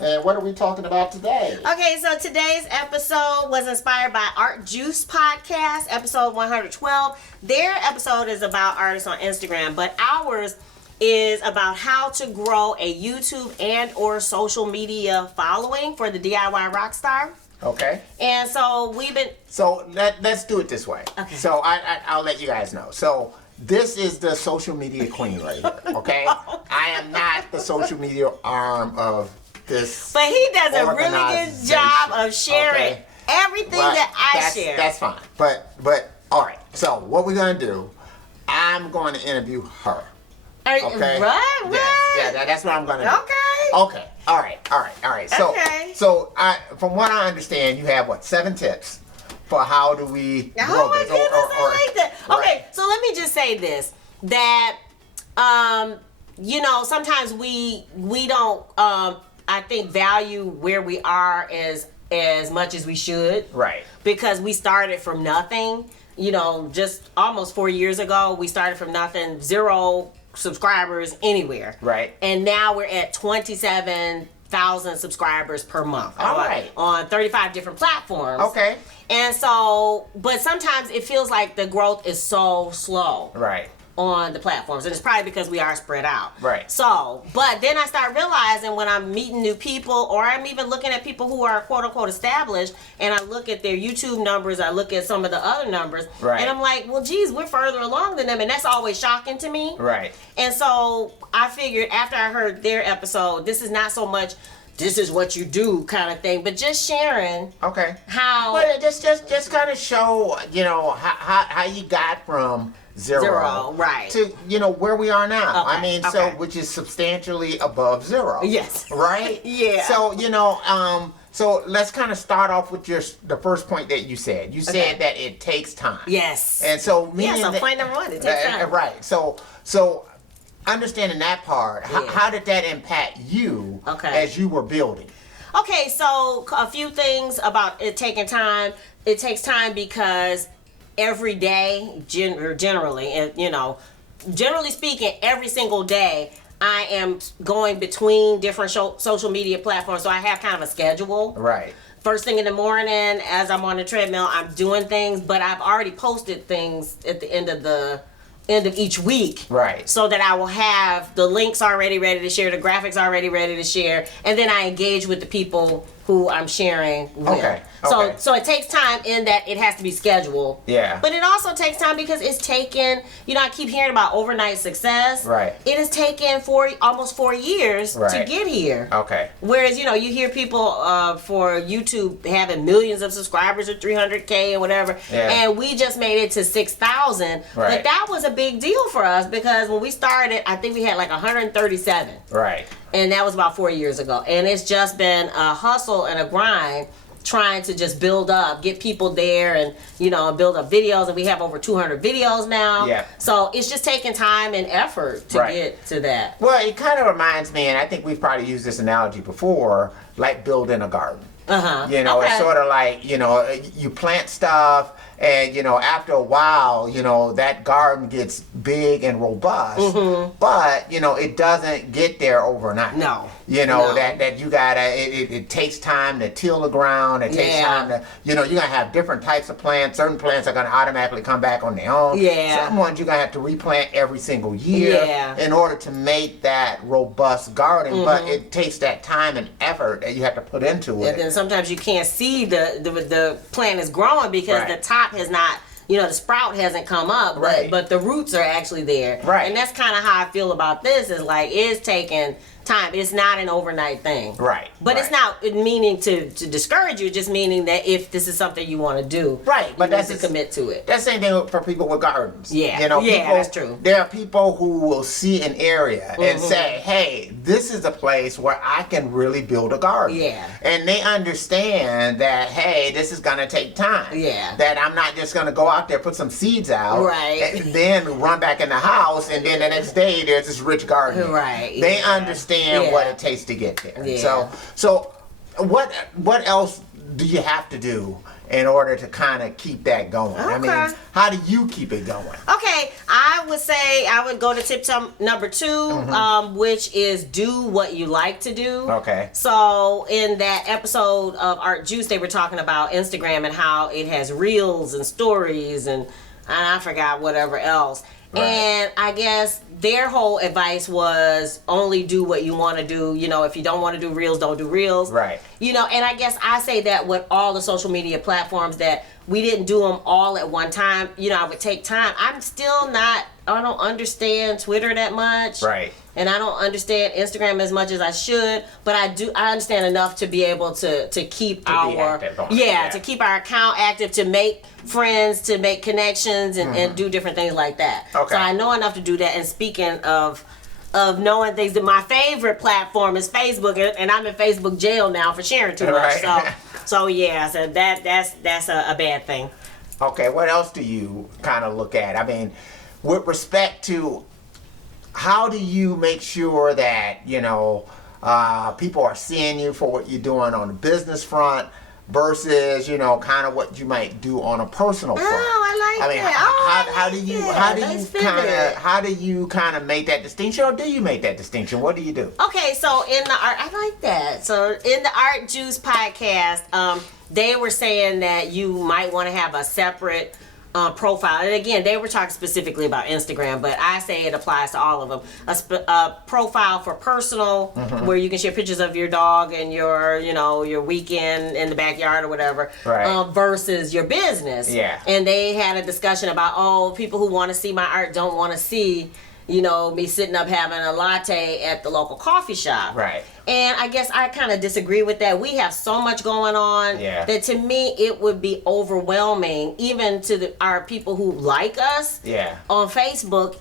And what are we talking about today? Okay, so today's episode was inspired by Art Juice Podcast, episode 112. Their episode is about artists on Instagram, but ours is about how to grow a YouTube and or social media following for the DIY Rockstar. Okay. And so we've been... So let's do it this way. Okay. So I'll let you guys know. So this is the social media queen right here, okay? I am not the social media arm of this. But he does a really good job of sharing everything that I share. That's fine. But all right. So what we're gonna do? I'm going to interview her. Okay. Right. Yes. Yeah. That's what I'm gonna do. Okay. All right. So from what I understand, you have 7 tips for how do we grow oh my this? goodness, I like that. Right. Okay, so let me just say this: that sometimes we don't I think value where we are as much as we should. Right. Because we started from nothing. Just almost 4 years ago, we started from nothing, 0 subscribers anywhere. Right. And now we're at 27,000 subscribers per month. All right. On 35 different platforms. Okay. And so, but sometimes it feels like the growth is so slow. Right. On the platforms, and it's probably because we are spread out. Right. So, but then I start realizing when I'm meeting new people, or I'm even looking at people who are quote unquote established, and I look at their YouTube numbers, I look at some of the other numbers, right. And I'm like, well, geez, we're further along than them, and that's always shocking to me. Right. And so I figured after I heard their episode, this is not so much this is what you do kind of thing, but just sharing. Okay. How. But just kind of show, how you got from zero right, to where we are now. Okay, I mean, so which is substantially above 0. Yes. Right. Yeah. So so let's kind of start off with the first point that you said. You said that it takes time. Yes. And so point number 1, it takes time. Right. So understanding that part, how did that impact you as you were building? Okay, so a few things about it taking time. It takes time because every day, generally speaking, every single day, I am going between different social media platforms. So I have kind of a schedule. Right. First thing in the morning, as I'm on the treadmill, I'm doing things, but I've already posted things at the end of each week, right? So that I will have the links already ready to share, the graphics already ready to share, and then I engage with the people who I'm sharing with. Okay. So it takes time in that it has to be scheduled. Yeah. But it also takes time because it's taken, I keep hearing about overnight success. Right. It has taken almost 4 years to get here. Okay. Whereas, you hear people for YouTube having millions of subscribers or 300K or whatever. Yeah. And we just made it to 6,000. Right. But that was a big deal for us because when we started, I think we had like 137. Right. And that was about 4 years ago. And it's just been a hustle and a grind trying to just build up, get people there and, build up videos. And we have over 200 videos now. Yeah. So it's just taking time and effort to get to that. Well, it kind of reminds me, and I think we've probably used this analogy before, like building a garden. It's sort of like, you plant stuff and, after a while, that garden gets big and robust, but, it doesn't get there overnight. No. That you gotta, it takes time to till the ground. It takes time to, you're gonna have different types of plants. Certain plants are gonna automatically come back on their own. Yeah. Some ones you're gonna have to replant every single year in order to make that robust garden, but it takes that time and effort that you have to put into it. And then sometimes you can't see the plant is growing because the top has not, the sprout hasn't come up, but the roots are actually there. Right. And that's kind of how I feel about this, is like it's taking time. It's not an overnight thing. Right. But right. it's not meaning to discourage you, just meaning that if this is something you want to do, right, but that's to commit to it. That's the same thing for people with gardens. Yeah. You know, people, that's true. There are people who will see an area and say, hey, this is a place where I can really build a garden. Yeah. And they understand that, hey, this is going to take time. Yeah. That I'm not just going to go out there, put some seeds out, right, and then run back in the house, and then the next day there's this rich garden. Right. They understand what it takes to get there. Yeah. So what else do you have to do in order to kind of keep that going? Okay. I mean, how do you keep it going? Okay, I would say I would go to tip number 2, which is do what you like to do. Okay. So in that episode of Art Juice, they were talking about Instagram and how it has reels and stories and I forgot whatever else. Right. And I guess their whole advice was only do what you want to do. You know, if you don't want to do reels, don't do reels. Right. You know, and I guess I say that with all the social media platforms that we didn't do them all at one time. You know, I would take time. I don't understand Twitter that much. Right. And I don't understand Instagram as much as I should, but I understand enough to be able to keep to keep our account active, to make friends, to make connections, and do different things like that. Okay. So I know enough to do that. And speaking of knowing things, that my favorite platform is Facebook, and I'm in Facebook jail now for sharing too much. Right. So that's a bad thing. Okay, what else do you kind of look at? I mean, with respect to how do you make sure that, you know, people are seeing you for what you're doing on the business front versus, you know, kind of what you might do on a personal front? Oh, I like that. How do you kind of make that distinction, or do you make that distinction? What do you do? Okay, so in the art, I like that. So in the Art Juice podcast, they were saying that you might want to have a separate profile. And again, they were talking specifically about Instagram, but I say it applies to all of them. A profile for personal, where you can share pictures of your dog and your weekend in the backyard or whatever, right. Versus your business. Yeah. And they had a discussion about, people who want to see my art don't want to see, me sitting up having a latte at the local coffee shop. Right. And I guess I kind of disagree with that. We have so much going on that to me it would be overwhelming, even to our people who like us on Facebook,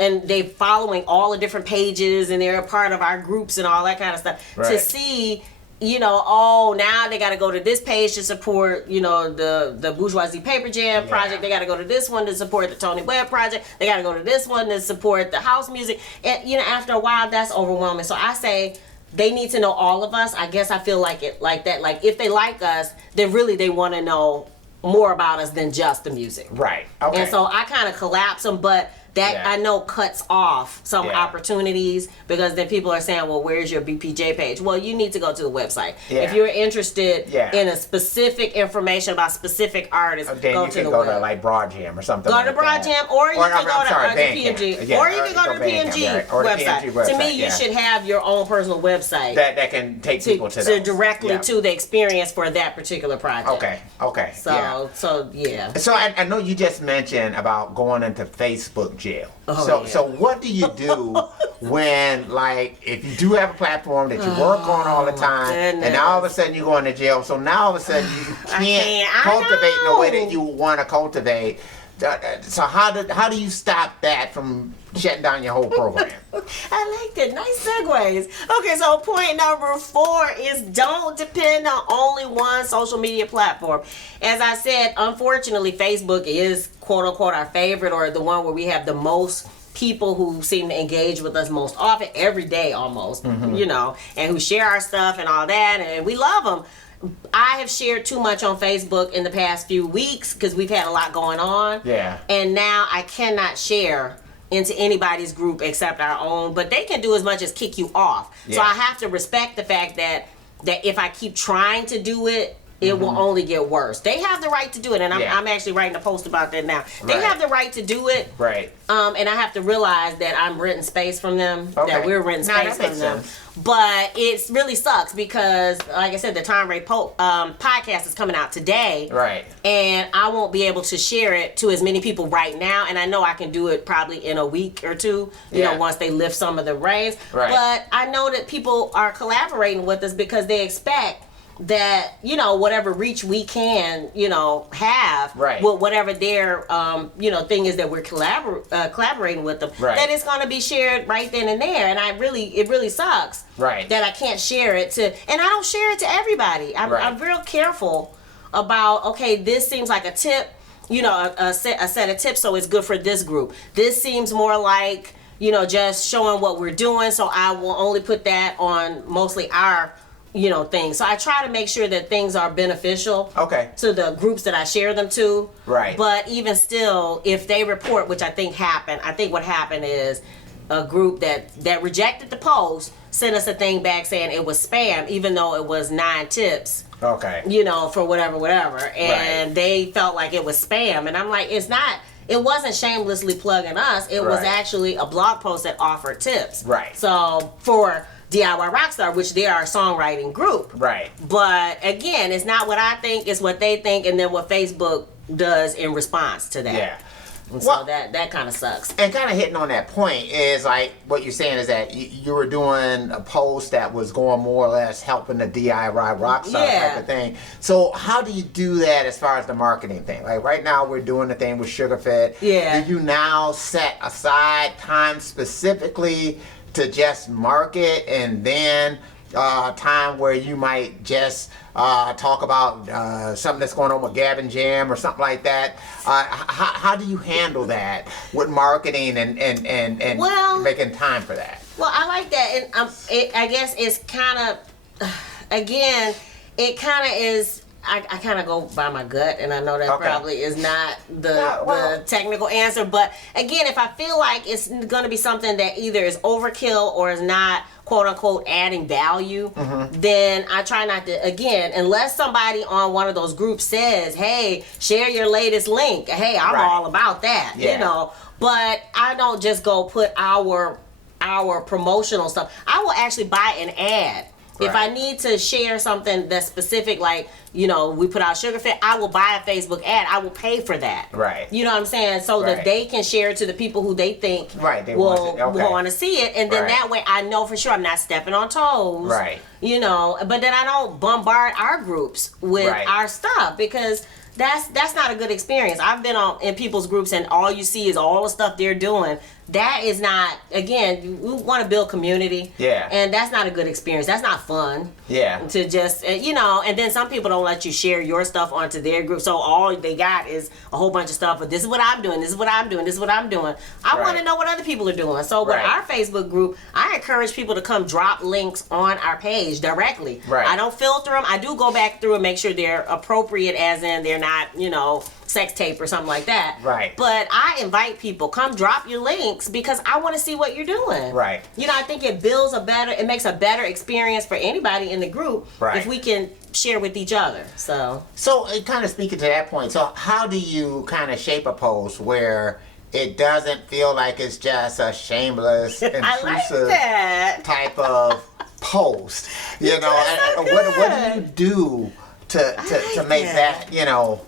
and they're following all the different pages and they're a part of our groups and all that kind of stuff, to see, now they got to go to this page to support, the Bourgeoisie Paper Jam project. They got to go to this one to support the Tony Webb project. They got to go to this one to support the house music. And, after a while, that's overwhelming. So I say they need to know all of us. I guess I feel like it like that. Like, if they like us, then really they want to know more about us than just the music. Right. Okay. And so I kind of collapse them, but that I know cuts off some opportunities, because then people are saying, well, where's your BPJ page? Well, you need to go to the website. If you're interested in a specific information about specific artists, go to the web. Go to like Broad Jam or something. Go to Broad Jam, or you can go to the PNG, or you can go to the PNG website. To me, you should have your own personal website that can take people to directly to the experience for that particular project. Okay. So So I know you just mentioned about going into Facebook jail. So what do you do when, like, if you do have a platform that you work on all the time, and now all of a sudden you go into jail, so now all of a sudden you can't cultivate in the way that you want to cultivate. So how do you stop that from shutting down your whole program? I like that. Nice segues. Okay, so point number 4 is don't depend on only one social media platform. As I said, unfortunately, Facebook is quote unquote our favorite, or the one where we have the most people who seem to engage with us most often, every day almost, and who share our stuff and all that, and we love them. I have shared too much on Facebook in the past few weeks because we've had a lot going on. Yeah. And now I cannot share into anybody's group except our own, but they can do as much as kick you off. Yeah. So I have to respect the fact that if I keep trying to do it, it will only get worse. They have the right to do it, and I'm actually writing a post about that now. They have the right to do it, right? And I have to realize that I'm renting space from them, that we're renting space from them. Sense. But it really sucks because, like I said, the Time Ray podcast is coming out today. Right. And I won't be able to share it to as many people right now. And I know I can do it probably in a week or two, you know, once they lift some of the reins. Right. But I know that people are collaborating with us because they expect that, you know, whatever reach we can, you know, have with whatever their, you know, thing is that we're collaborating with them, that it's going to be shared right then and there. And it really sucks that I can't share it to, and I don't share it to everybody. I'm real careful about, okay, this seems like a tip, you know, a set of tips, so it's good for this group. This seems more like, you know, just showing what we're doing, so I will only put that on mostly our, you know, things. So I try to make sure that things are beneficial to the groups that I share them to. Right. But even still, if they report, which I think happened, I think what happened is a group that rejected the post sent us a thing back saying it was spam, even though it was 9 tips. Okay. You know, for whatever. And they felt like it was spam. And I'm like, it's not. It wasn't shamelessly plugging us. It was actually a blog post that offered tips. Right. So for DIY Rockstar, which they are a songwriting group. Right. But again, it's not what I think, it's what they think, and then what Facebook does in response to that. Yeah. And so that kind of sucks. And kind of hitting on that point is like what you're saying is that you were doing a post that was going more or less helping the DIY Rockstar type of thing. So how do you do that as far as the marketing thing? Like right now we're doing the thing with SugarFit. Yeah. Do you now set aside time specifically to just market, and then time where you might just talk about something that's going on with Gab Jams or something like that? How do you handle that with marketing and making time for that? Well, I like that, and I guess it's kind of, again, it kind of is. I kind of go by my gut, and I know that probably is not the technical answer. But again, if I feel like it's going to be something that either is overkill or is not, quote unquote, adding value, then I try not to, again, unless somebody on one of those groups says, hey, share your latest link. Hey, I'm all about that, you know. But I don't just go put our promotional stuff. I will actually buy an ad. If I need to share something that's specific, like, you know, we put out SugarFit, I will buy a Facebook ad. I will pay for that. Right. You know what I'm saying? So that they can share it to the people who they think will want to see it. And then that way I know for sure I'm not stepping on toes. Right. You know, but then I don't bombard our groups with our stuff, because that's not a good experience. I've been in people's groups and all you see is all the stuff they're doing. That is not, again, we want to build community. Yeah. And that's not a good experience. That's not fun. Yeah. To just, you know, and then some people don't let you share your stuff onto their group. So all they got is a whole bunch of stuff. But this is what I'm doing. This is what I'm doing. This is what I'm doing. I want to know what other people are doing. So with our Facebook group, I encourage people to come drop links on our page directly. Right. I don't filter them. I do go back through and make sure they're appropriate, as in they're not, you know, sex tape or something like that. Right. But I invite people, come drop your links, because I want to see what you're doing. Right. You know, I think it makes a better experience for anybody in the group if we can share with each other. So kind of speaking to that point, so how do you kind of shape a post where it doesn't feel like it's just a shameless, intrusive type of post? You know, what do you do to make that, you know,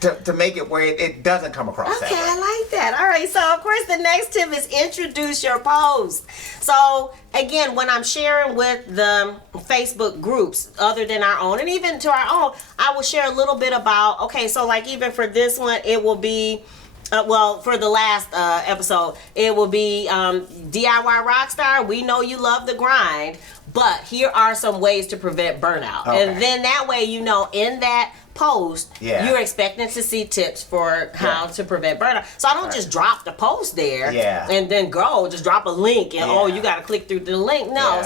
to make it where it doesn't come across that way? I like that. All right, so of course the next tip is introduce your post. So again, when I'm sharing with the Facebook groups other than our own, and even to our own, I will share a little bit about, okay, so like even for this one, it will be, for the last episode, it will be DIY Rockstar. We know you love the grind, but here are some ways to prevent burnout. Okay. And then that way, you know, in that post, you're expecting to see tips for how to prevent burnout. So I don't just drop the post there and then just drop a link and you got to click through the link. No.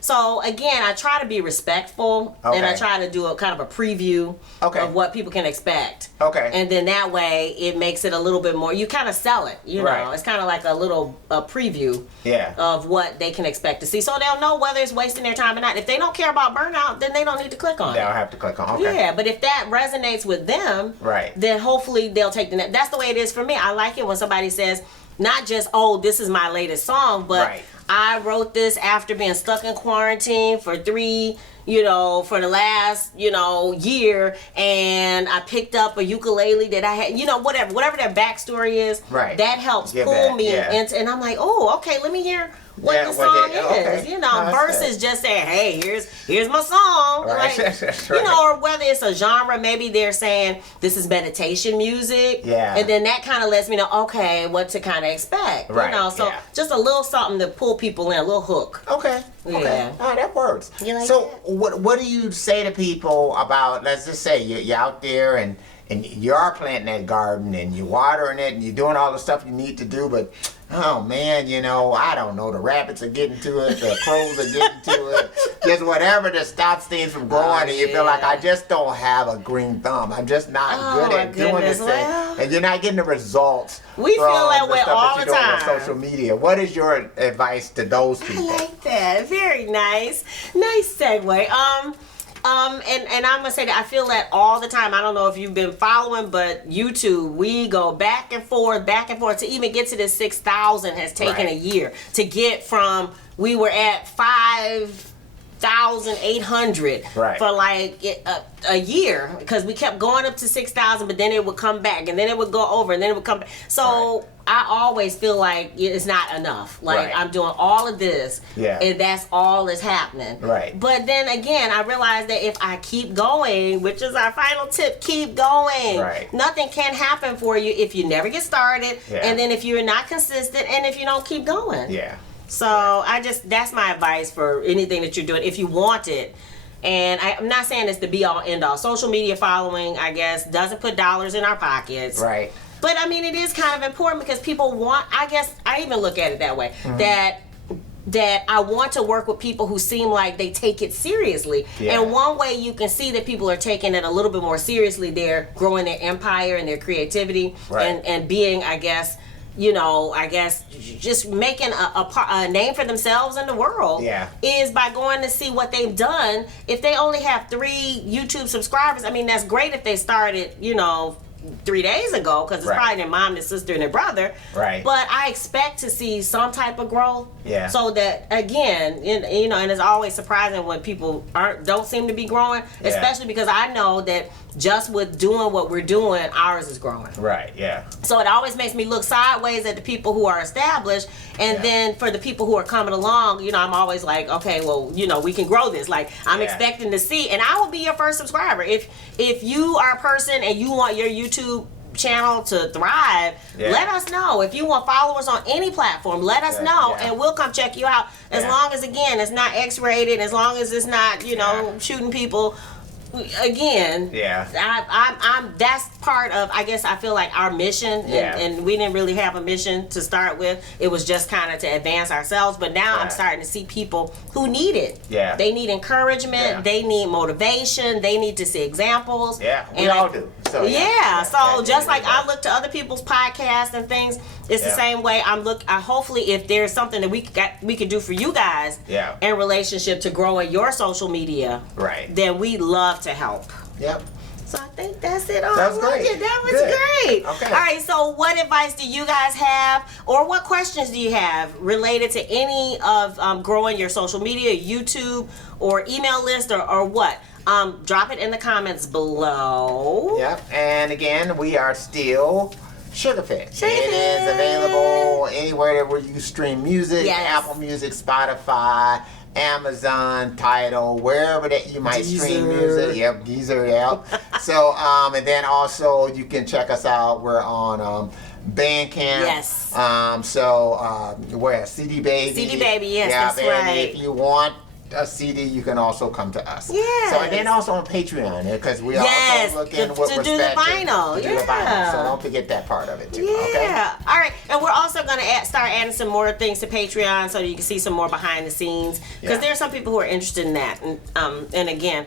So again, I try to be respectful and I try to do a kind of a preview of what people can expect. And then that way it makes it a little bit more, you kind of sell it, you know. It's kind of like a little preview of what they can expect to see. So they'll know whether it's wasting their time or not. If they don't care about burnout, then they don't need to click on it. They'll have to click on. Yeah, but if that resonates with them, then hopefully they'll take the next. That's the way it is for me. I like it when somebody says, not just, oh, this is my latest song, but I wrote this after being stuck in quarantine for for the last, year, and I picked up a ukulele that I had, whatever their backstory is, that helps pull me into, and I'm like, oh, okay, let me hear what the song is, versus just saying, hey, here's my song, or whether it's a genre, maybe they're saying this is meditation music, and then that kind of lets me know, okay, what to kind of expect, just a little something to pull people in, a little hook. Okay. Yeah. Oh, that works. You like so that? What do you say to people about, let's just say you're out there and you are planting that garden and you're watering it and you're doing all the stuff you need to do, but oh man, I don't know, the rabbits are getting to it, the crows are getting to it, just whatever that stops things from growing, and you feel like, I just don't have a green thumb. I'm just not good at doing this thing. And you're not getting the results. We feel that way all the time. On social media. What is your advice to those people? I like that. Very nice. Nice segue. And I'm gonna say that I feel that all the time. I don't know if you've been following, but YouTube, we go back and forth to even get to this 6,000 has taken a year to get from, we were at 5,800 for like a year, because we kept going up to 6,000, but then it would come back and then it would go over and then it would come back. So I always feel like it's not enough. Like I'm doing all of this and that's all that's happening. But then again, I realized that if I keep going, which is our final tip, keep going. Nothing can happen for you if you never get started, and then if you're not consistent, and if you don't keep going. So that's my advice for anything that you're doing, if you want it. And I'm not saying it's the be all end all. Social media following, I guess, doesn't put dollars in our pockets. But I mean, it is kind of important because people want, I guess, I even look at it that way, that I want to work with people who seem like they take it seriously. And one way you can see that people are taking it a little bit more seriously, they're growing their empire and their creativity and being, I guess, just making a name for themselves in the world is by going to see what they've done. If they only have 3 YouTube subscribers, I mean, that's great if they started, 3 days ago, because it's probably their mom, their sister, and their brother. But I expect to see some type of growth. So that, again, and it's always surprising when people don't seem to be growing, especially because I know that just with doing what we're doing, ours is growing. So it always makes me look sideways at the people who are established, and then for the people who are coming along, I'm always like, okay, well, we can grow this. Like, I'm expecting to see, and I will be your first subscriber. If you are a person and you want your YouTube channel to thrive, let us know. If you want followers on any platform, let us know, and we'll come check you out. As long as, again, it's not X-rated, as long as it's not, shooting people. Again, I'm that's part of, I guess, I feel like our mission, and we didn't really have a mission to start with. It was just kind of to advance ourselves, but now I'm starting to see people who need it. They need encouragement, they need motivation, they need to see examples. We all do. So so just like I look to other people's podcasts and things, it's the same way hopefully if there's something that we could do for you guys in relationship to growing your social media, then we'd love to help. So I think that's it. That was great. That was great. Okay. All right, so what advice do you guys have, or what questions do you have related to any of growing your social media, YouTube, or email list, or what? Drop it in the comments below. And again, we are still Sugarfish. It is available anywhere where you stream music, Apple Music, Spotify, Amazon, Tidal, wherever that you might stream music. Deezer, So, and then also you can check us out. We're on Bandcamp. We're at CD Baby. CD Baby, that's and right. if you want a CD, you can also come to us. Yeah. So and then also on Patreon, because we also looking with respect to do the vinyl. to do the vinyl. So don't forget that part of it too. Yeah. Okay. All right, and we're also gonna start adding some more things to Patreon so you can see some more behind the scenes, because there are some people who are interested in that. And again,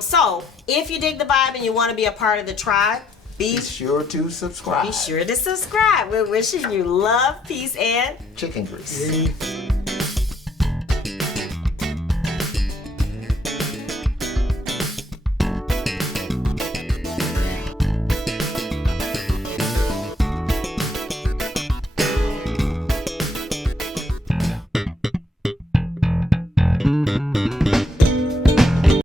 so if you dig the vibe and you want to be a part of the tribe, be sure to subscribe. Be sure to subscribe. We're wishing you love, peace, and chicken grease.